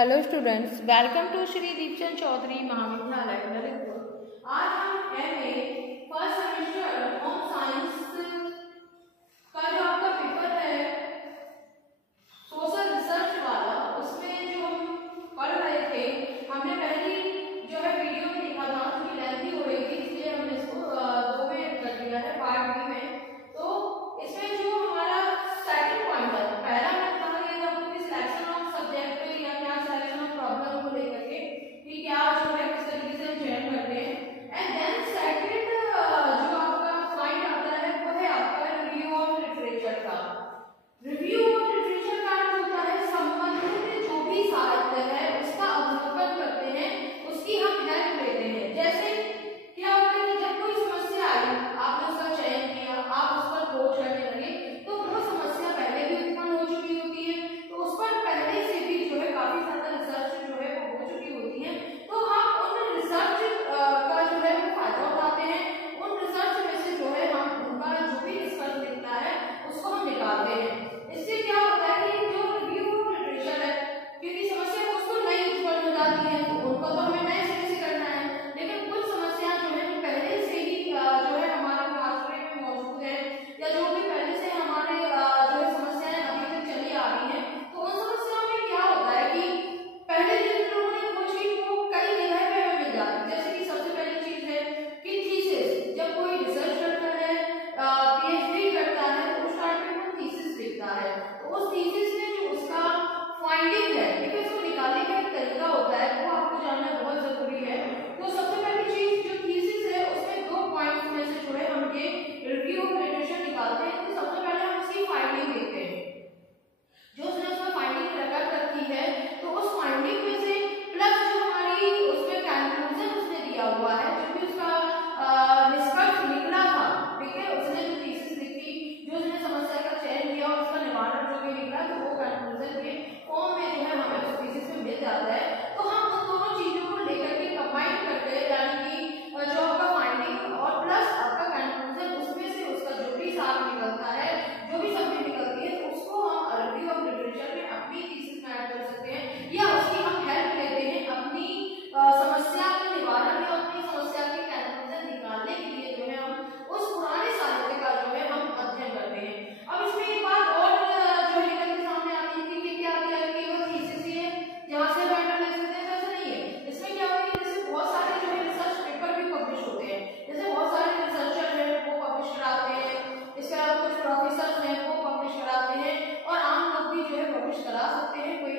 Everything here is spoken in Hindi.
Hello students, welcome to Shri Deepchand Chaudhary महाविद्यालय ललितपुर। आज हम MA first semester home science का जो आपका पेपर है सोशल रिसर्च वाला, उसमें जो हम पढ़ रहे थे, हमने पहली जो है वीडियो में लिखा था, थोड़ी लेंथी हो रही थी, इसलिए हमने इसको दो में कर दिया है, पार्ट बी में। तो इसमें जो हमारा सेकंड पॉइंट है, पहला मैंने कहा कि आपको सिलेक्शन ऑफ सब्जेक्ट या क्या सिलेक्शन ऑफ प्रॉब्लम को लेकर के कि क्या जो है किस तरीके से चयन करते हैं। एंड देन सेकंड जो आपका पॉइंट आता है वो है आपका रिव्यू ऑफ लिटरेचर का। रिव्यू ऑफ लिटरेचर का अर्थ होता है संबंधित जो भी साहित्य है उसका अवलोकन करते हैं, उसकी हम हेल्प लेते हैं। जैसे क्या होता है कि जब कोई समस्या आई, आपने उसका चयन किया, आप उस पर खोज करने लगे, तो वो समस्या पहले भी उत्पन्न हो चुकी होती है, तो उस पर पहले से भी जो है काफी ज्यादा रिसर्च जो है वो हो चुकी होती है। तो हम उन रिसर्च का जो है वो फायदा उठाते हैं, उन रिसर्च में से जो है हम उनका जो भी रिसर्च दिखता है उसको हम निकालते हैं। इससे क्या होता है कि जो रिव्यू ऑफ लिटरेचर है, क्योंकि समस्या कुछ तो नई उत्पन्न हो जाती है, तो उनको तो हमें नए सिरे से करना है, लेकिन कुछ समस्या जो है पहले से ही जो है हमारे मास्टर में मौजूद है, या जो भी पहले से हमारे जो है समस्याएं अभी तक चली आ रही हैं, तो उन समस्याओं में क्या होता है कि पहले जिन लोगों ने खोजी वो कई जगह पे हमें मिल जाती है। जैसे कि सबसे पहली चीज है कि थीसिस, जब कोई रिसर्च करता है, पीएचडी करता है, तो उस टाइम पे वो थीसिस लिखता है, तो उस थीसिस में जो उसका फाइंडिंग है, ठीक है, उसको निकालने का एक तरीका होता है, वो आपको जानना बहुत जरूरी है। तो सबसे पहली चीज जो थीसिस है उसमें दो पॉइंट्स में से जो है हम ये रिव्यू ऑफ लिटरेचर निकालते हैं। तो सबसे पहले हम उसकी फाइंडिंग देखते हैं, जो उसने उसमें फाइंडिंग लगा रखी है, तो उस फाइंडिंग में से प्लस जो हमारी उसमें कंक्लूजन उसने दिया हुआ है, जो भी उसका निष्कर्ष निकला था, ठीक है, उसने जो थीसिस लिखी, जो उसने समस्या का चयन किया और उसका निवारण जो भी निकला, तो वो कंक्लूजन के फॉर्म में जो है हमें उस थीसिस में मिल जाता है। तो हम उन दोनों चीजों को लेकर के कंबाइन करते हैं, यानी कि जो आपका फाइंडिंग और प्लस आपका कंक्लूजन, उसमें से उसका जो भी सार निकलता है, जो भी सब्जेक्ट निकलती है, तो उसको हम रिव्यू ऑफ लिटरेचर में अपनी थीसिस में ऐड कर सकते हैं, या उसकी हम हेल्प लेते हैं अपनी समस्या के निवारण या अपनी समस्या के कंक्लूजन निकालने के लिए जो है हम उस पुराने साहित्य का जो है हम अध्ययन करते हैं। अब इसमें एक बात और जो निकल के सामने आती है कि क्या किया कि वो थीसिस ही है जहां से हम एंटर ले सकते हैं, ऐसा नहीं है। इसमें क्या होता है, जैसे बहुत सारे जो है रिसर्च पेपर भी पब्लिश होते हैं, जैसे बहुत सारे रिसर्चर हैं वो पब्लिश कराते हैं, इसके अलावा कुछ प्रोफेसर हैं वो पब्लिश कराते हैं, और आम लोग भी जो है पब्लिश करा सकते हैं। कोई